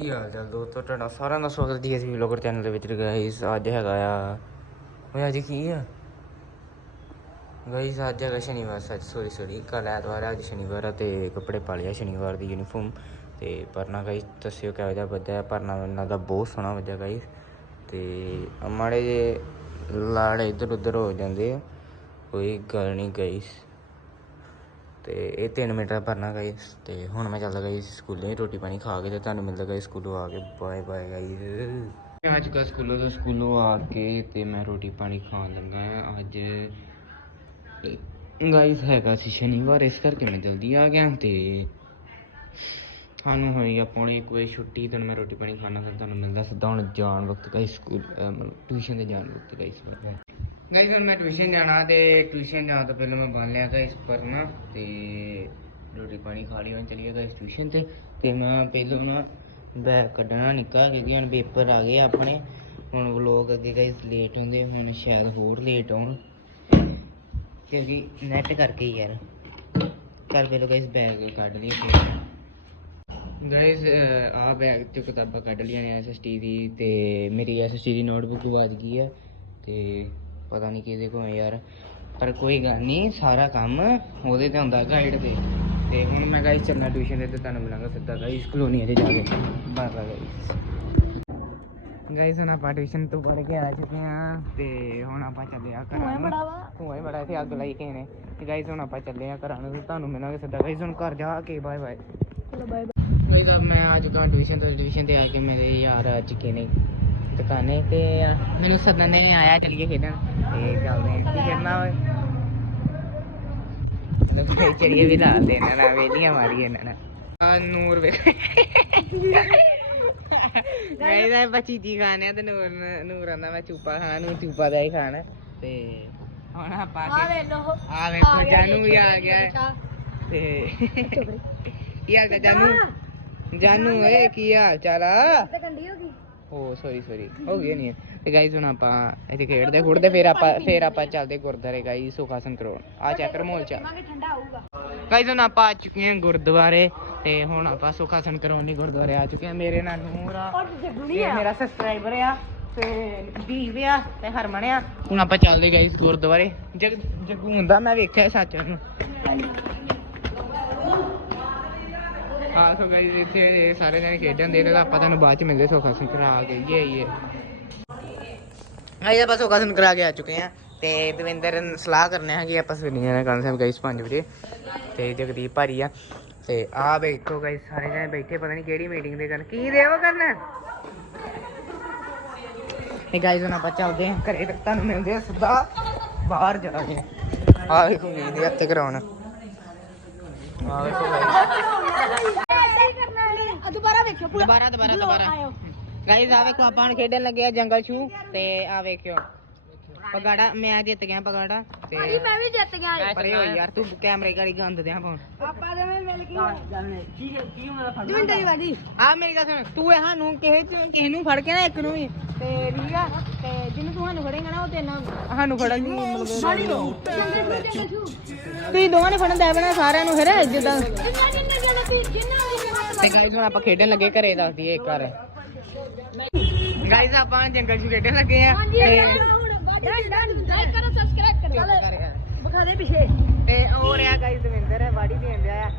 ਕੀ ਹਾਲ ਚਾਲ ਦੋਸਤੋ? ਤੁਹਾਡਾ ਸਾਰਿਆਂ ਦਾ ਸਵਾਗਤ ਜੀ ਅਸੀਂ ਵਲੌਗਰ ਚੈਨਲ ਦੇ ਵਿੱਚ ਗਾਇਸ ਅੱਜ ਹੈਗਾ ਆ। ਓਏ ਅੱਜ ਕੀ ਆ? ਗਾਇਸ ਅੱਜ ਹੈਗਾ ਸ਼ਨੀਵਾਰ ਸੱਚ ਸੋਰੀ ਸੋਰੀ ਕੱਲ ਐਤਵਾਰ ਆ, ਅੱਜ ਸ਼ਨੀਵਾਰ ਆ ਤੇ ਕੱਪੜੇ ਪਾ ਲਿਆ ਸ਼ਨੀਵਾਰ ਦੀ ਯੂਨੀਫਾਰਮ ਤੇ ਪਰਨਾ ਗਾਇਸ ਦੱਸਿਓ ਕਿਹੋ ਜਿਹਾ ਵੱਜਿਆ ਪਰਨਾ ਉਹਨਾਂ ਦਾ ਬਹੁਤ ਸੋਹਣਾ ਵੱਜਿਆ ਗਾਇਸ ਤੇ ਮਾੜੇ ਜੇ ਲਾੜ ਇੱਧਰ ਉੱਧਰ ਹੋ ਜਾਂਦੇ ਆ। ਕੋਈ ਗੱਲ ਨਹੀਂ ਗਾਇਸ ਤੇ ਇਹ 3 ਮਿੰਟ ਦਾ ਭਰਨਾ ਗਾਇਸ, ਤੇ ਹੁਣ ਮੈਂ ਚੱਲਦਾ ਗਾਇਸ ਸਕੂਲੇ, ਰੋਟੀ ਪਾਣੀ ਖਾ ਕੇ ਤੇ ਤੁਹਾਨੂੰ ਮਿਲਦਾ ਗਾਇਸ ਸਕੂਲੋਂ ਆ ਕੇ। Bye bye guys. ਮੈਂ ਅੱਜ ਕੱਲ੍ਹ ਸਕੂਲੋਂ ਤੋਂ ਸਕੂਲੋਂ ਆ ਕੇ ਤੇ ਮੈਂ ਰੋਟੀ ਪਾਣੀ ਖਾਣ ਲੱਗਾ ਹਾਂ। ਅੱਜ ਗਾਇਸ ਹੈਗਾ ਸੀ ਸ਼ਨੀਵਾਰ, ਇਸ ਕਰਕੇ ਮੈਂ ਜਲਦੀ ਆ ਗਿਆ ਤੇ ਸਾਨੂੰ ਹੋਈ ਆ ਪੌਣੇ ਇੱਕ ਵਜੇ ਛੁੱਟੀ, ਤੇ ਮੈਂ ਰੋਟੀ ਪਾਣੀ ਖਾਣਾ ਫਿਰ ਤੁਹਾਨੂੰ ਮਿਲਦਾ ਸਿੱਧਾ ਹੁਣ ਜਾਣ ਵਕਤ ਗਾਇਸ ਸਕੂਲ ਮਤਲਬ ਟਿਊਸ਼ਨ ਤੇ ਜਾਣ ਵਕਤ ਗਾਇਸ ਗਈ ਹੁਣ ਮੈਂ ਟਿਊਸ਼ਨ ਜਾਣਾ ਤੇ ਟਿਊਸ਼ਨ ਜਾਣ ਤੋਂ ਪਹਿਲਾਂ ਮੈਂ ਬੰਨ ਲਿਆ ਗਾਇਸ ਪਰਨਾ ਤੇ ਰੋਟੀ ਪਾਣੀ ਖਾ ਲਈ, ਹੁਣ ਚਲੀਏ ਗਾਇਸ ਟਿਊਸ਼ਨ ਤੇ। ਤੇ ਮੈਂ ਪਹਿਲਾਂ ਨਾ ਬੈਗ ਕੱਢਣਾ ਨਿੱਕਾ, ਕਿਉਂਕਿ ਹੁਣ ਪੇਪਰ ਆ ਗਏ ਆਪਣੇ। ਹੁਣ ਵਲੋਗ ਅੱਗੇ ਗਾਇਸ ਲੇਟ ਹੁੰਦੇ, ਹੁਣ ਸ਼ਾਇਦ ਹੋਰ ਲੇਟ ਆਉਣ ਕਿਉਂਕਿ ਨੈਟ ਕਰਕੇ ਹੀ ਯਾਰ। ਚੱਲ ਪਹਿਲਾਂ ਗਾਇਸ ਬੈਗ ਕੱਢ ਲਈਏ ਫਿਰ। ਗਾਇਸ ਆ ਬੈਗ ਚ ਕਿਤਾਬਾਂ ਕੱਢ ਲਈਆਂ ਨੇ ਐਸਐਸਟੀ ਦੀ ਤੇ ਮੇਰੀ ਐਸਐਸਟੀ ਦੀ ਨੋਟਬੁੱਕ ਵੱਜ ਗਈ ਹੈ ਤੇ ਪਤਾ ਨਹੀਂ ਕਿਹਦੇ ਕੋਲ ਯਾਰ। ਪਰ ਕੋਈ ਗੱਲ ਨਹੀਂ ਸਾਰਾ ਕੰਮ ਉਹਦੇ ਤੇ ਹੁੰਦਾ ਗਾਈਡ ਤੇ। ਤੇ ਹੁਣ ਮੈਂ ਗਾਇਸ ਚੱਲਣਾ ਟਿਊਸ਼ਨ ਤੇ ਤੇ ਤੁਹਾਨੂੰ ਮਿਲਾਂਗਾ ਸਿੱਧਾ ਗਾਇਸ ਕਲੋਨੀ ਤੇ ਜਾ ਕੇ। ਬਾਏ ਬਾਏ ਗਾਇਸ ਗਾਇਸ ਹੁਣ ਆਪਾਂ ਟਿਊਸ਼ਨ ਤੋਂ ਪੜ੍ਹ ਕੇ ਆ ਚੁੱਕੇ ਹਾਂ ਤੇ ਹੁਣ ਆਪਾਂ ਚੱਲੇ ਆ ਘਰਾਂ ਨੂੰ। ਧੂਆਂ ਹੀ ਬੜਾ ਇੱਥੇ ਅੱਗ ਲਾਈ ਕਿਸੇ ਨੇ। ਤੇ ਗਾਇਸ ਹੁਣ ਆਪਾਂ ਚੱਲੇ ਆ ਘਰਾਂ ਨੂੰ ਤੇ ਤੁਹਾਨੂੰ ਮਿਲਾਂਗੇ ਸਿੱਧਾ। ਗਾਇਸ ਹੁਣ ਘਰ ਜਾ ਕੇ ਬਾਏ ਬਾਏ ਗਾਇਸ ਅਬ ਮੈਂ ਆ ਚੁੱਕਾ ਟਿਊਸ਼ਨ ਤੋਂ ਟਿਊਸ਼ਨ ਤੇ ਆ ਕੇ ਮੇਰੇ ਯਾਰ ਆ ਚੁੱਕੇ ਨੇ ਦੁਕਾਨੇ ਤੇ ਆ, ਮੈਨੂੰ ਸੱਦਣ ਨੇ ਆਇਆ ਚਲੀਏ ਖੇਡਣ ਤੇ ਚੱਲਦੇ ਆ। ਕੀ ਕਰਨਾ ਓਏ? ਲੱਗੇ ਚੜੀਏ ਵੀ ਲਾ ਦੇ ਇਹਨਾਂ ਨਾਲ ਵੇਲੀਆਂ ਮਾਰੀ ਇਹਨਾਂ ਨਾਲ। ਆ ਨੂਰ ਵੇ। ਗਾਇਸ ਆ ਬੱਚੀ ਜੀ ਖਾਣੇ ਆ ਤੇ ਨੂਰ ਨੂਰ ਆਂਦਾ ਮੈਂ ਚੂਪਾ ਖਾਣਾ ਨੂੰ ਚੂਪਾ ਦਾ ਹੀ ਖਾਣਾ। ਤੇ ਹੁਣ ਆਪਾਂ ਆ ਵੇਖੋ ਜਾਨੂ ਵੀ ਆ ਗਿਆ। ਹੈ। ਤੇ ਹਾਲ ਚਾਲ ਜਾਨੂ? ਜਾਨੂ ਏ ਕੀ ਹਾਲ ਚਾਲ ਆ? ਓ ਸੌਰੀ ਸੌਰੀ ਹੋ ਗਿਆ ਨਹੀਂ ਤੇ ਗਾਈਜ਼ ਹੁਣ ਆਪਾਂ ਇੱਥੇ ਖੇਡਦੇ ਖੁੱਡਦੇ ਫਿਰ ਆਪਾਂ ਫਿਰ ਆਪਾਂ ਚੱਲਦੇ ਗੁਰਦਾਰੇ ਗਾਈ ਸੁਖਾਸਨ ਕਰੋ ਆ ਚੱਕਰ ਮੋਲ ਚ ਗਾਈਜ਼ ਹੁਣ ਆਪਾਂ ਆ ਚੁੱਕੇ ਹਾਂ ਗੁਰਦੁਆਰੇ ਤੇ ਹੁਣ ਆਪਾਂ ਸੁਖਾਸਨ ਕਰਾਉਣ ਗੁਰਦੁਆਰੇ ਆ ਚੁੱਕੇ ਹਾਂ। ਮੇਰੇ ਨਾਲ ਨੂਰ ਆ ਤੇ ਮੇਰਾ ਸਬਸਕ੍ਰਾਈਬਰ ਆ ਤੇ ਦੀਵ ਆ ਤੇ ਹਰਮਨ ਆ। ਹੁਣ ਆਪਾਂ ਚੱਲਦੇ ਗਾਈਜ਼ ਗੁਰਦੁਆਰੇ। ਜਗ ਜਗੂ ਹੁੰਦਾ ਮੈਂ ਵੇਖਿਆ ਸੱਚ ਉਹਨੂੰ ਹਾਂ ਸੋ ਗਾਈਜ਼ ਇੱਥੇ ਸਾਰੇ ਜਣੇ ਖੇਡਣ ਦੇ ਤੇ ਆਪਾਂ ਤੁਹਾਨੂੰ ਬਾਅਦ ਚ ਮਿਲਦੇ ਸੁਖਾਸਨ ਕਰਾ ਕੇ ਇਹ ਇਹ ਆਈ ਆਪਾਂ ਸੁਖਾਸਨ ਕਰਾ ਕੇ ਆ ਚੁੱਕੇ ਆ ਤੇ ਦਵਿੰਦਰ ਸਲਾਹ ਕਰਨੇ ਹੈਗੀ ਆਪਾਂ ਸਵੇਰੇ ਜਾਣਾ ਕੰਨ ਸਾਹਿਬ ਗਾਈਸ 5 ਵਜੇ ਤੇ ਜਗਦੀਪ ਭਾਰੀ ਆ। ਤੇ ਆ ਬੈਠੋ ਗਾਈਸ ਸਾਰੇ ਜਣੇ ਬੈਠੇ, ਪਤਾ ਨਹੀਂ ਕਿਹੜੀ ਮੀਟਿੰਗ ਦੇ ਕਰਨ। ਕੀ ਦੇਵ ਕਰਨਾ? ਇਹ ਗਾਈਸ ਹੁਣ ਆਪਾਂ ਚੱਲਦੇ ਆ ਘਰੇ ਤੇ ਤੁਹਾਨੂੰ ਮਿਲਦੇ ਆ ਸਿੱਧਾ ਬਾਹਰ ਜਾ ਕੇ। ਆ ਵੇਖੋ ਮੀਂਹ ਦੇ ਹੱਥ ਕਰਾਉਣ। ਆ ਵੇਖੋ। ਦੁਬਾਰਾ ਵੇਖਿਓ ਪੂਰਾ। ਦੁਬਾਰਾ ਦੁਬਾਰਾ ਬਲੌਗ ਦੁਬਾਰਾ। ਆਇਓ। ਗਾਈਜ਼ ਆ ਵੇਖੋ ਆਪਾਂ ਹੁਣ ਖੇਡਣ ਲੱਗੇ ਆ ਜੰਗਲ ਸ਼ੂ ਤੇ ਆ ਵੇਖਿਓ। ਪਗਾੜਾ ਮੈਂ ਜਿੱਤ ਗਿਆ ਪਗਾੜਾ ਤੇ ਭਾਜੀ ਮੈਂ ਵੀ ਜਿੱਤ ਗਿਆ। ਪਰੇ ਹੋ ਯਾਰ ਤੂੰ ਕੈਮਰੇ ਗਾੜੀ ਗੰਦ ਦਿਆਂ ਪਾਉਣ ਆਪਾਂ ਦੋਵੇਂ ਮਿਲ ਗਏ। ਜਿੰਦਾ ਹੀ ਵਾਦੀ ਆ ਮੇਰੀ ਗੱਲ ਸੁਣ ਤੂੰ ਇਹ ਸਾਨੂੰ ਕਿਸੇ ਚ ਕਿਸੇ ਨੂੰ ਫੜ ਕੇ ਨਾ ਇੱਕ ਨੂੰ ਵੀ। ਤੇ ਠੀਕ ਆ ਤੇ ਜਿਹਨੂੰ ਤੂੰ ਸਾਨੂੰ ਫੜੇਗਾ ਨਾ ਉਹ ਤੇ ਨਾ ਸਾਨੂੰ ਫੜਨ ਮਤਲਬ ਤੁਸੀਂ ਦੋਵਾਂ ਨੇ ਫੜਨ ਦਾ ਬਣਾ ਸਾਰਿਆਂ ਨੂੰ ਫਿਰ ਜਿੱਦਾਂ। ਜਿੰਨਾ ਜਿੰਨਾ ਜਿੰਨਾ ਤੀ ਜਿੰਨਾ ਜਿੰਨਾ ਤੇ ਗਾਈਜ਼ ਹੁਣ ਆਪਾਂ ਖੇਡਣ ਲੱਗੇ ਘਰੇ ਦੱਸ ਦਈਏ ਇੱਕ ਘਰ ਗਾਈਜ਼ ਆਪਾਂ ਜੰਗਲ ਚ ਖੇਡਣ ਲੱਗੇ ਆ। ਲਾਈਕ ਕਰੋ ਸਬਸਕ੍ਰਾਈਬ ਕਰੋ। ਬਖਾ ਦੇ ਪਿਛੇ। ਤੇ ਉਹ ਰਿਹਾ ਗਾਈਸ ਦਵਿੰਦਰ ਹੈ ਵਾੜੀ ਦੇਣ ਡਿਆ ਆ।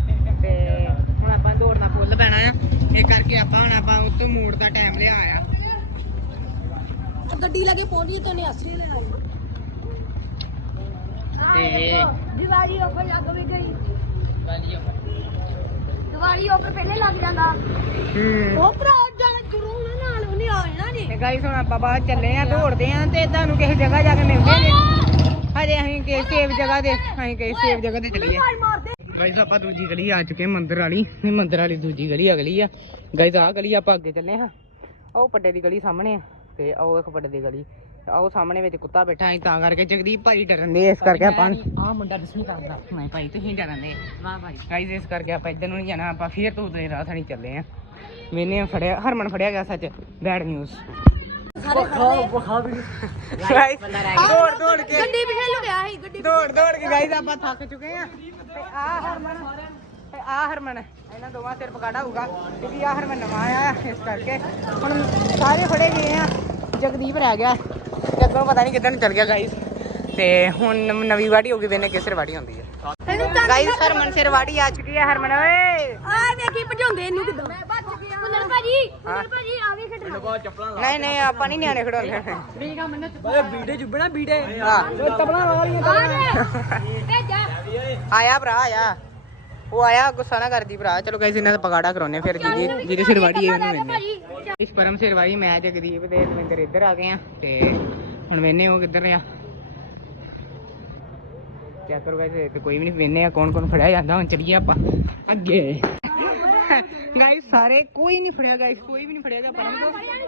ਤੇ ਹੁਣ ਆਪਾਂ ਦੌੜਨਾ ਫੁੱਲ ਪੈਣਾ ਆ। ਇਹ ਕਰਕੇ ਆਪਾਂ ਹੁਣ ਆਪਾਂ ਉੱਤੇ ਮੂਡ ਦਾ ਟਾਈਮ ਲਿਆ ਆ ਗੱਡੀ ਲੱਗੇ ਪਹੁੰਚੀ ਤਾਂ ਨੇ ਅਸਲੀ ਲੈ ਆਈ ਤੇ ਦੀਵਾਲੀ ਉੱਪਰ ਲੱਗ ਵੀ ਗਈ। ਦੀਵਾਲੀ ਉੱਪਰ ਪਹਿਲੇ ਲੱਗ ਜਾਂਦਾ। ਹੂੰ। ਉਹ ਭਰਾ ਜਾਨ ਜਰੂਰ ਨਾਲ ਉਹਨੇ ਆ ਜਾਣਾ ਜੀ। ਤੇ ਗਾਈਸ ਹੁਣ ਆਪਾਂ ਬਾਹਰ ਚੱਲੇ ਆ ਦੌੜਦੇ ਆ ਤੇ ਤੁਹਾਨੂੰ ਕਿਸੇ ਜਗ੍ਹਾ ਜਾ ਕੇ ਮਿਲਦੇ ਨੇ ਹਜੇ ਅਸੀਂ ਕਿਸੇ ਸੇਫ ਜਗ੍ਹਾ ਤੇ ਅਸੀਂ ਕਿਸੇ ਸੇਫ ਜਗ੍ਹਾ ਤੇ ਚੱਲੀਏ। ਗਾਈਸ ਆਪਾਂ ਦੂਜੀ ਗਲੀ ਆ ਚੁੱਕੇ ਮੰਦਿਰ ਵਾਲੀ। ਇਹ ਮੰਦਿਰ ਵਾਲੀ ਦੂਜੀ ਗਲੀ ਅਗਲੀ ਆ। ਗਾਈਸ ਆਹ ਗਲੀ ਆਪਾਂ ਅੱਗੇ ਚੱਲੇ ਹਾਂ। ਉਹ ਪੱਟੇ ਦੀ ਗਲੀ ਸਾਹਮਣੇ ਆ ਤੇ ਉਹ ਇੱਕ ਪੱਟੇ ਦੀ ਗਲੀ। ਆਹ ਉਹ ਸਾਹਮਣੇ ਵਿੱਚ ਕੁੱਤਾ ਬੈਠਾ ਸੀ ਤਾਂ ਕਰਕੇ ਜਗਦੀਪ ਭਾਈ ਡਰਨ ਦੇ ਇਸ ਕਰਕੇ ਆਪਾਂ ਆ ਮੁੰਡਾ ਦਸਵੀਂ ਕਰਦਾ। ਮੈਂ ਭਾਈ ਤੁਸੀਂ ਡਰਨ ਦੇ। ਵਾਹ ਭਾਈ। ਗਾਈਸ ਇਸ ਕਰਕੇ ਆਪਾਂ ਇੱਧਰ ਨੂੰ ਨਹੀਂ ਜਾਣਾ ਆਪਾਂ ਫੇਰ ਤੋਂ ਦੇ ਰਾਹ ਥਾਣੀ ਚੱਲੇ ਆ। ਮੈਨੇ ਫੜਿਆ ਹਰਮਨ ਫੜਿਆ ਗਿਆ ਸੱਚ ਬੈਡ ਨਿਊਜ਼ ਗਾਈਸ ਦੌੜ ਦੌੜ ਕੇ ਗੱਡੀ ਪਿਛੇ ਲੁਕਿਆ ਸੀ ਗੱਡੀ ਦੌੜ ਦੌੜ ਕੇ ਗਾਈਸ ਆਪਾਂ ਥੱਕ ਚੁੱਕੇ ਆ। ਤੇ ਆ ਹਰਮਨ ਤੇ ਆ ਹਰਮਨ ਇਹਨਾਂ ਦੋਵਾਂ ਸਿਰ ਪਕਾੜਾ ਹੋਊਗਾ ਕਿਉਂਕਿ ਆ ਹਰਮਨ ਨਵਾਂ ਆਇਆ ਇਸ ਕਰਕੇ। ਹੁਣ ਸਾਰੇ ਫੜੇ ਗਏ ਆ। ਜਗਦੀਪ ਰਹਿ ਗਿਆ। ਜਦੋਂ ਪਤਾ ਨਹੀਂ ਨੂੰ ਚਲ ਗਿਆ ਗਾਈਸ ਤੇ ਹੁਣ ਨਵ- ਵਾੜੀ ਹੋ ਗਈ ਵੇਨੇ ਕਿਸਰ ਵਾੜੀ ਹੁੰਦੀ ਹੈ ਗਾਈਸ ਹਰਮਨ ਸਿਰ ਵਾੜੀ ਆ ਚੁੱਕੀ ਹੈ ਹਰਮਨ ਓਏ। ਆ ਵੇਖੀ ਭਜਾਉਂਦੇ ਇਹਨੂੰ ਕਿਦਾਂ? ਮੈਂ ਭੱਜ ਗਿਆ ਪੁੰਦਰ ਭਾਜੀ ਹਾਂ। ਪੁੰਦਰ ਭਾਜੀ ਆ ਵੀ ਖੇਡਣਾ। ਨਹੀਂ ਨਹੀਂ ਆਪਾਂ ਨਹੀਂ ਨਿਆਣੇ ਖੜਾਉਂਦੇ ਓਏ ਬੀੜੇ ਜੁਬਣਾ ਬੀੜੇ। ਹਾਂ। ਤਬਲਾ ਵਾਲੀਆਂ ਆ ਦੇ ਭੇਜਾ ਆਇਆ ਭਰਾ ਆਇਆ। ਉਹ ਆਇਆ, ਗੁੱਸਾ ਨਾ ਕਰਦੀ ਭਰਾ। ਚਲੋ ਗਾਈਸ ਇਹਨਾਂ ਦਾ ਪਕਾੜਾ ਕਰਾਉਨੇ ਫਿਰ ਜਿਹਦੀ ਜਿਹਦੀ ਸਿਰ ਵਾੜੀ ਹੈ ਉਹਨੂੰ ਵੇਨੇ ਇਸ ਪਰਮ ਸਿਰਵਾਈ ਮੈਂ ਤੇ ਗਰੀਬ ਦਵਿੰਦਰ ਇੱਧਰ ਆ ਗਏ ਆ ਤੇ ਹੁਣ ਵੇਨੇ ਉਹ ਕਿੱਧਰ ਆ ਚੈੱਕ ਕਰੋ ਗਾਇਸ ਤੇ ਕੋਈ ਵੀ ਨਹੀਂ ਵੇਨੇ ਆ ਕੌਣ ਕੌਣ ਫੜਿਆ ਜਾਂਦਾ, ਹੁਣ ਚਲੀਏ ਆਪਾਂ ਅੱਗੇ। ਗਾਇਸ, ਸਾਰੇ ਕੋਈ ਨਹੀਂ ਫੜਿਆ, ਗਾਇਸ, ਕੋਈ ਵੀ ਨਹੀਂ ਫੜਿਆ ਜਾ ਸਕਦਾ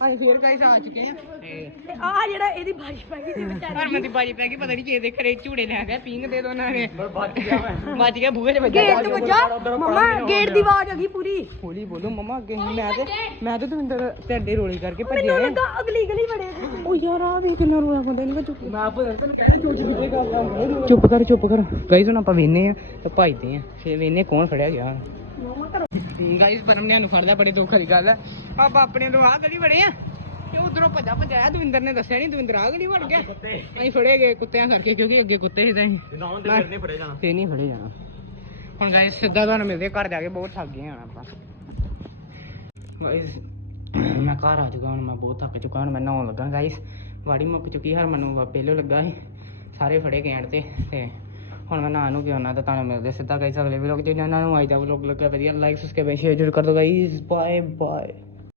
ਅਸੀਂ ਫੇਰ ਗਾਇਸ ਆ ਚੁੱਕੇ ਆ। ਤੇ ਤੇ ਆ ਜਿਹੜਾ ਇਹਦੀ ਬਾਰਿਸ਼ ਪੈ ਗਈ ਤੇ ਵਿਚਾਰੀ। ਹਰਮਨ ਦੀ ਬਾਜੀ ਪੈ ਗਈ ਪਤਾ ਨਹੀਂ ਕਿਹਦੇ ਘਰੇ ਝੂੜੇ ਲੈ ਗਿਆ ਪੀਂਗ ਦੇ ਦੋ ਉਹਨਾਂ ਨੇ ਬਚ ਗਿਆ ਮੈਂ। ਬਚ ਗਿਆ ਬੂਹੇ 'ਚ ਵੱਜਾ ਗੇਟ ਤੋਂ ਵੱਜਾ। ਮਮਾ ਗੇਟ ਦੀ ਆਵਾਜ਼ ਆ ਗਈ ਪੂਰੀ। ਹੌਲੀ ਬੋਲੋ ਮਮਾ ਅੱਗੇ ਹੁਣ ਮੈਂ ਤੇ ਮੈਂ ਤੇ ਦਵਿੰਦਰ ਤੁਹਾਡੇ ਰੋਲੀ ਕਰਕੇ ਭੱਜੇ ਮੈਨੂੰ ਲੱਗਾ ਅਗਲੀ ਗਲੀ ਵੜੇ ਉਹ ਯਾਰ ਆ ਵੀ ਕਿੰਨਾ ਰੋਲਾ ਪਾਉਂਦੇ ਨੇ ਚੁੱਪ। ਮੈਂ ਆਪ ਤੈਨੂੰ ਕਹਿੰਦੀ ਚੋਚ ਕਿਤੇ ਗੱਲ ਚੁੱਪ ਕਰ ਚੁੱਪ ਕਰ। ਗਾਈਸ ਹੁਣ ਆਪਾਂ ਵੇਨੇ ਆ ਤੇ ਭਜਦੇ ਆ। ਫੇਰ ਵੇਨੇ ਕੌਣ ਫੜਿਆ ਗਿਆ? ਗਾਈਸ ਪਰਮ ਨੇ ਨੂੰ ਫੜਦਾ ਬੜੀ ਦੁੱਖ ਦੀ ਗੱਲ ਆ। ਆਪਾਂ ਆਪਣੇ ਤੋਂ ਆ ਗਲੀ ਵੜੇ ਆ। ਤੇ ਉਧਰੋਂ ਭੱਜਾ ਭੱਜਾ ਦਵਿੰਦਰ ਨੇ ਦੱਸਿਆ ਨਹੀਂ ਦਵਿੰਦਰ ਆ ਗਲੀ ਵੜ ਗਿਆ। ਅਸੀਂ ਫੜੇ ਗਏ ਕੁੱਤਿਆਂ ਕਰਕੇ ਕਿਉਂਕਿ ਅੱਗੇ ਕੁੱਤੇ ਸੀ ਤਾਂ ਅਸੀਂ। ਤੇ ਨਹੀਂ ਫੜੇ ਜਾਣਾ। ਤੇ ਨਹੀਂ ਫੜੇ ਜਾਣਾ। ਹੁਣ ਗਾਇਸ ਸਿੱਧਾ ਤੁਹਾਨੂੰ ਮਿਲਦੇ ਘਰ ਜਾ ਕੇ ਬਹੁਤ ਥੱਕ ਗਏ ਹਾਂ ਆਪਾਂ। ਗਾਇਸ ਮੈਂ ਘਰ ਆ ਚੁੱਕਾ ਹੁਣ ਮੈਂ ਬਹੁਤ ਥੱਕ ਚੁੱਕਾ ਹੁਣ ਮੈਂ ਨਹਾਉਣ ਲੱਗਾ ਗਾਇਸ ਵਾੜੀ ਮੁੱਕ ਚੁੱਕੀ ਹਰ ਮੈਨੂੰ ਪਹਿਲੋਂ ਲੱਗਾ ਸੀ। ਸਾਰੇ ਫੜੇ ਗਏ ਐਂਡ ਤੇ ਤੇ ਹੁਣ ਮੈਂ ਨਹਾ ਨੂੰ ਗਿਆ ਉਹਨਾਂ ਤਾਂ ਤੁਹਾਨੂੰ ਮਿਲਦੇ ਸਿੱਧਾ ਗਾਇਸ ਅਗਲੇ ਵਲੌਗ ਚ ਇਹਨਾਂ ਨੂੰ ਆਈ ਦਾ ਵਲੌਗ ਲੱਗਾ ਵਧੀਆ ਲਾਈਕ ਸਬਸਕ੍ਰਾਈਬ ਸ਼ੇਅਰ ਜ਼ਰੂਰ ਕਰ ਦਿਓ ਗਾਇਸ ਬਾਏ ਬਾਏ